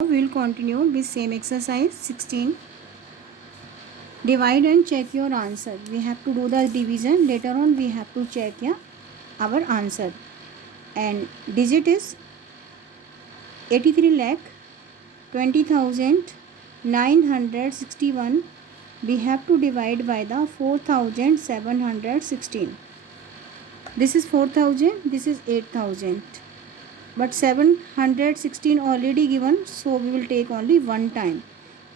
We will continue with same exercise 16. Divide and check your answer. We have to do the division. Later on we have to check our answer. And digit is 83 lakh 20,961. We have to divide by the 4,716. This is 4,000. This is 8,000. But 716 already given, so we will take only one time.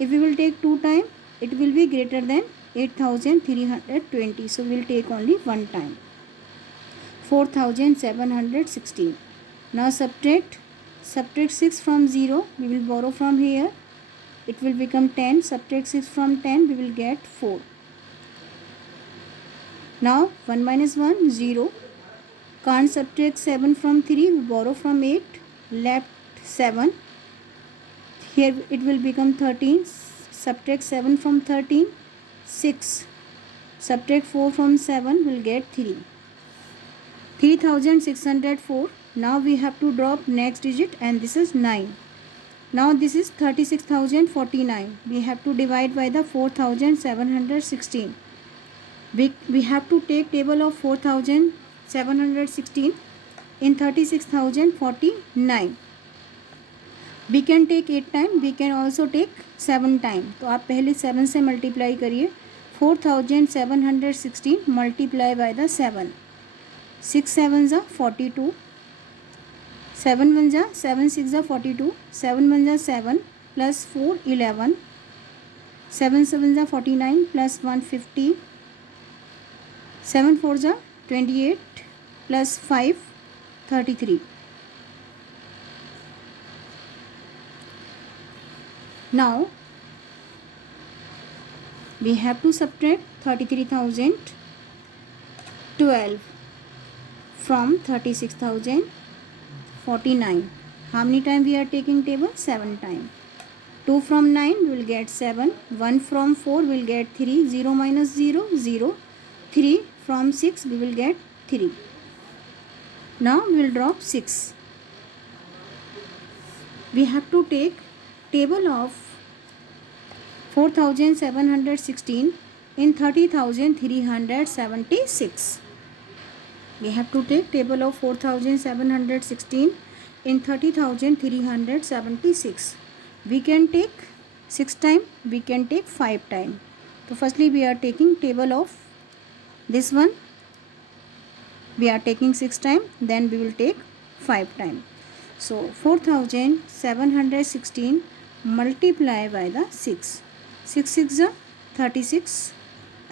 If we will take two time, it will be greater than 8,320. So we will take only one time. 4,716. Now subtract 6 from 0. We will borrow from here. It will become 10. Subtract 6 from 10. We will get 4. Now 1 minus 1, 0. Can't subtract 7 from 3. We borrow from 8. Left 7. Here it will become 13. Subtract 7 from 13. 6. Subtract 4 from 7. Will get 3. 3,604. Now we have to drop next digit, and this is 9. Now this is 36,049. We have to divide by the 4,716. We have to take table of 4,716 in 36,049. We can take 8 time. We can also take 7 time. तो आप पहले 7 से multiply करिए. 4,716 multiply by the 7. 6 7 जा 42. 7 1 जा 7 6 जा 42. 7 1 जा 7 plus 4 11. 7 7 जा 49 plus 150. 7 4 जा 28 plus 5 33. Now we have to subtract 33,012 from 36,049. How many time we are taking table? 7 time. 2 from 9 we will get 7. 1 from 4 we will get 3. 0 minus 0, 0. 3 from 6 we will get 3. Now we will drop 6. We have to take table of 4,716 in 30,376. We have to take table of 4,716 in 30,376. We can take 6 time. We can take 5 time. So firstly we are taking table of this one. We are taking 6 time. Then we will take 5 time. So 4,716 multiply by the 6. 6 6 जा 36.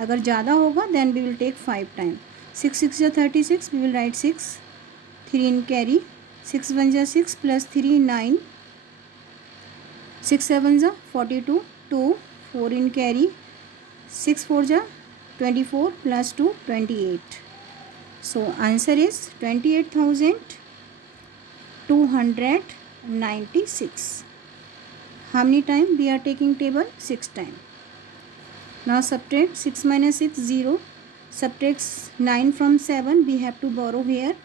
अगर ज़्यादा होगा then we will take 5 time. 6 6 जा 36. We will write 6. 3 in carry. 6 1 जा 6 plus 3 9. 6 7 जा 42. 2 4 in carry. 6 4 जा 24 plus 2 28. So answer is 28,296. How many time we are taking table? 6 time. Now subtract 6 minus 6, 0. Subtract 9 from 7. We have to borrow here.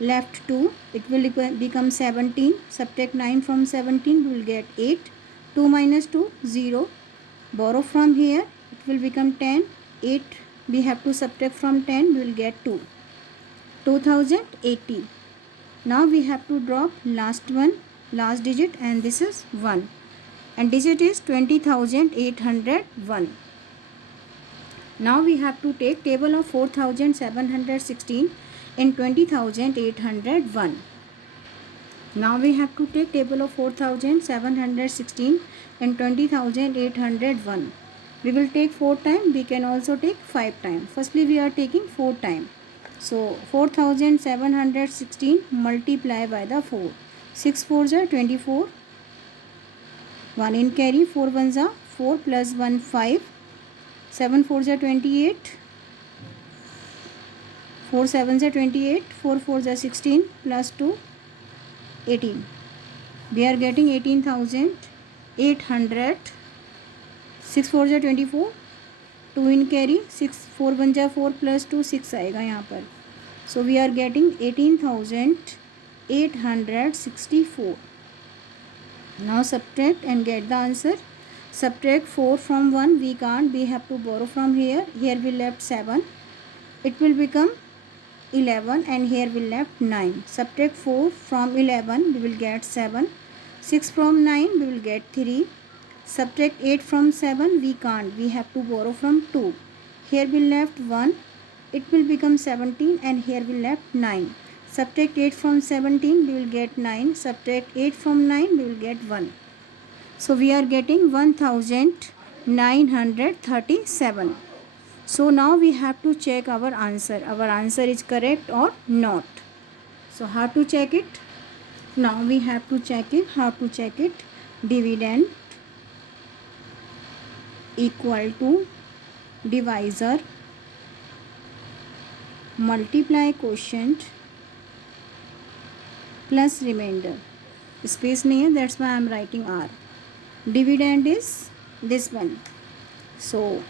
Left 2. It will become 17. Subtract 9 from 17. We will get 8. 2 minus 2, 0. Borrow from here. It will become 10. 8. We have to subtract from 10. We will get 2. 2,080. Now we have to drop last one, last digit, and this is 1. And digit is 20,801. Now we have to take table of 4,716 in 20,801. Now we have to take table of 4,716 in 20,801. We will take 4 time. We can also take 5 time. Firstly we are taking 4 time. So 4,716 multiply by the 4. 6 4 जा 24. 1 in carry. 4 1 जा 4 plus 1 5. 7 4 जा 28. 4 7 जा 28. 4 4 जा 16 plus 2 18. We are getting 18,800. 6 4 जा 24. 2 in carry. 6 4 1 जा 4 plus 2 6 आएगा यहाँ पर. So we are getting 18,864. Now subtract and get the answer. Subtract 4 from 1, we can't, we have to borrow from here. Here we left 7, it will become 11, and here we left 9. Subtract 4 from 11, we will get 7. 6 from 9, we will get 3. Subtract 8 from 7, we can't, we have to borrow from 2. Here we left 1, it will become 17, and here we left 9. Subtract 8 from 17, we will get 9. Subtract 8 from 9, we will get 1. So we are getting 1937. So now we have to check our answer. Our answer is correct or not. So how to check it? Now we have to check it. How to check it? Dividend equal to divisor multiply quotient plus remainder. Space nahi hai, that's why I am writing R. Dividend is this one. So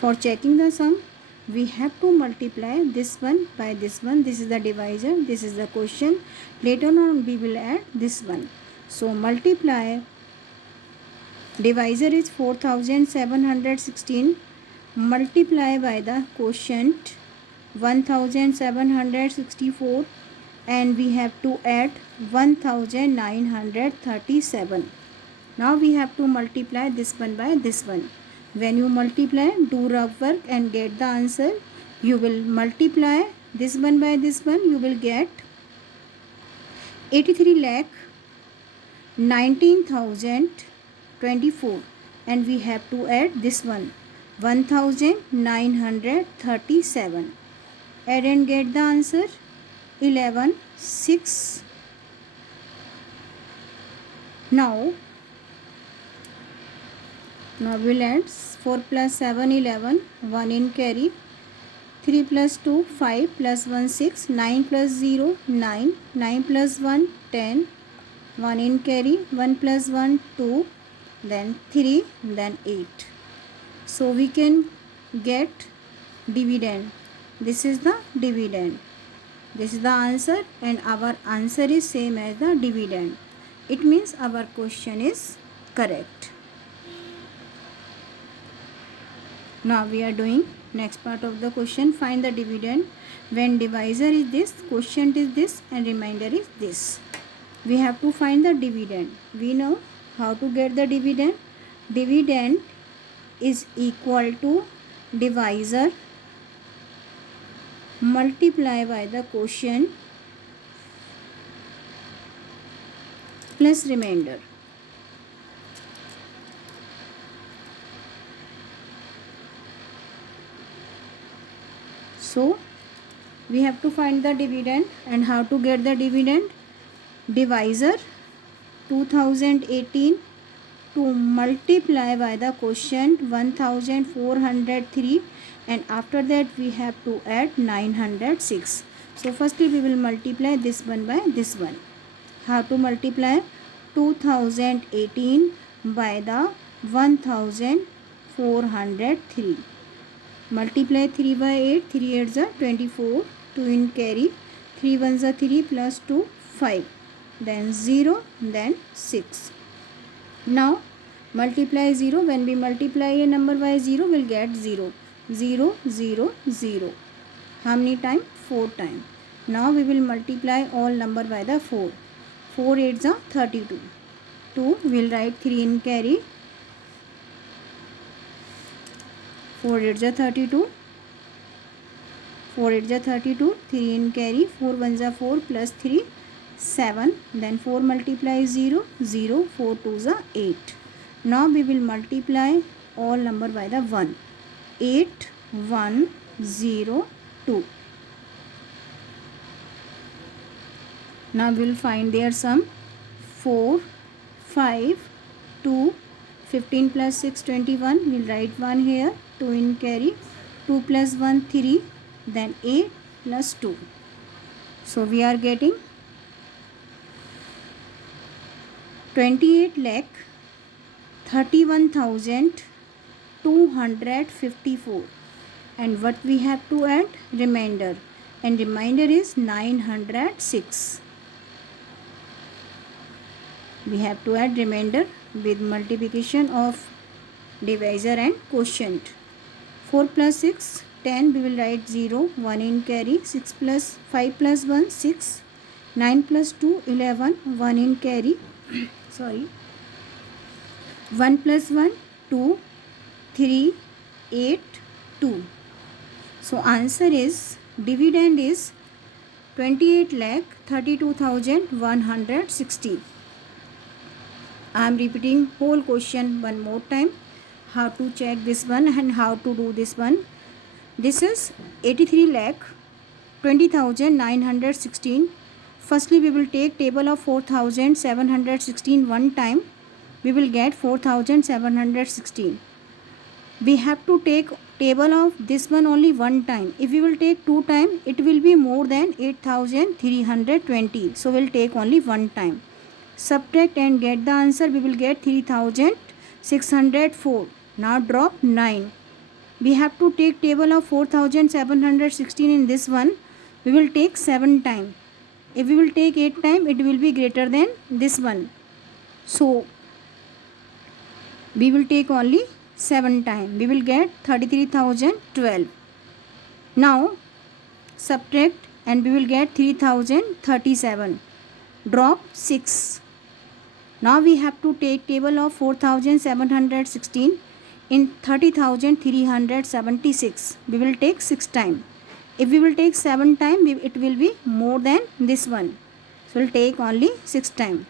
for checking the sum, we have to multiply this one by this one. This is the divisor, this is the quotient. Later on we will add this one. So multiply, divisor is 4716, multiply by the quotient 1764, and we have to add 1937. Now we have to multiply this one by this one. When you multiply, do rough work and get the answer. You will multiply this one by this one, you will get 83,19,024, and we have to add this one 1937. Add and get the answer 11,6. Now we'll add 4 plus 7 11, 1 in carry, 3 plus 2 5 plus 1 6, 9 plus 0 9, 9 plus 1 10, 1 in carry, 1 plus 1 2, then 3, then 8. So we can get dividend. This is the dividend. This is the answer, and our answer is same as the dividend. It means our question is correct. Now we are doing next part of the question. Find the dividend when divisor is this, quotient is this, and remainder is this. We have to find the dividend. We know how to get the dividend. Dividend is equal to divisor multiply by the quotient plus remainder. So we have to find the dividend, and how to get the dividend? Divisor 2018 to multiply by the quotient 1403, and after that we have to add 906. So firstly we will multiply this one by this one. How to multiply? 2018 by the 1403. Multiply 3 by 8, 3 8s are 24, 2 in carry, 3 1s are 3 plus 2 5, then 0, then 6. Now multiply 0. When we multiply a number by 0, we'll get 0. 0 0 0. How many times? 4 times. Now we will multiply all number by the 4. 4 8s are 32. 2 we'll write 3 in carry. 4 8s are 32. 4 8s are 32. 3 in carry. 4 1s are 4 plus 3 7. Then 4 multiply 0 0. 4 2s are 8. Now we will multiply all number by the 1. 8 1 0 2. Now we will find their sum. 4 5 2. 15 plus 6 21. We will write 1 here. 2 in carry. 2 plus 1 3. Then 8 plus 2. So we are getting 28,31,254, and what we have to add? Remainder, and remainder is 906. We have to add remainder with multiplication of divisor and quotient. 4 plus 6, 10. We will write 0, 1 in carry. 6 plus 5 plus 1, 6. 9 plus 2, 11, 1 in carry. Sorry. 1 plus 1, 2. 3, 8, 2. So answer is, dividend is 28,32,160. I am repeating whole question one more time. How to check this one and how to do this one. This is 83,20,916. Firstly, we will take table of 4,716 one time. We will get 4,716. We have to take table of this one only one time. If we will take two time, it will be more than 8,320. So we will take only one time. Subtract and get the answer. We will get 3,604. Now drop 9. We have to take table of 4,716 in this one. We will take 7 time. If we will take 8 time, it will be greater than this one. So we will take only 7 time. We will get 33,012. Now subtract and we will get 3,037. Drop 6. Now we have to take table of 4,716 in 30,376. We will take 6 time. If we will take 7 time, it will be more than this one. So we will take only 6 time.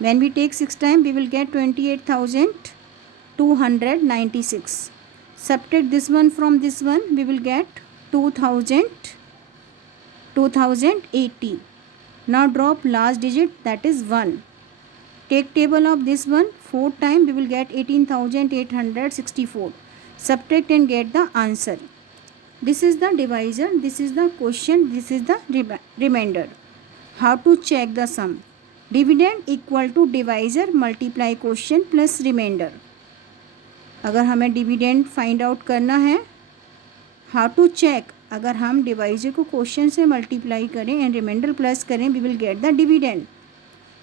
When we take 6 time, we will get 28,296. Subtract this one from this one, we will get 2080. Now drop last digit, that is 1. Take table of this one 4 time, we will get 18,864. Subtract and get the answer. This is the divisor, this is the quotient, this is the remainder. How to check the sum? Dividend equal to divisor multiply quotient plus remainder. अगर हमें dividend find out करना है, how to check? अगर हम divisor को question से multiply करें and remainder plus करें, we will get the dividend.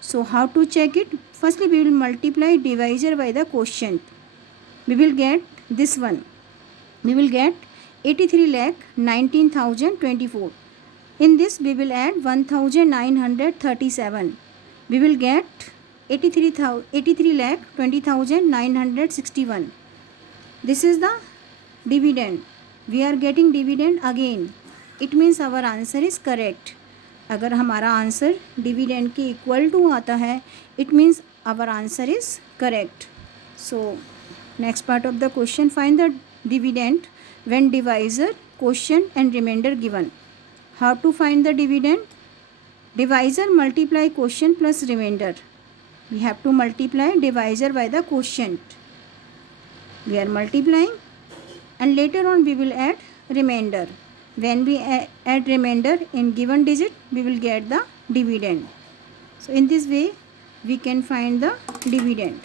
So how to check it? Firstly we will multiply divisor by the question. We will get this one. We will get 83,19,024. In this we will add 1,937. We will get 83,20,961. This is the dividend. We are getting dividend again. It means our answer is correct. अगर हमारा answer dividend के equal to आता है, it means our answer is correct. So next part of the question, find the dividend when divisor, quotient and remainder given. How to find the dividend? Divisor multiply quotient plus remainder. We have to multiply divisor by the quotient. We are multiplying and later on we will add remainder. When we add remainder in given digit, we will get the dividend. So in this way we can find the dividend.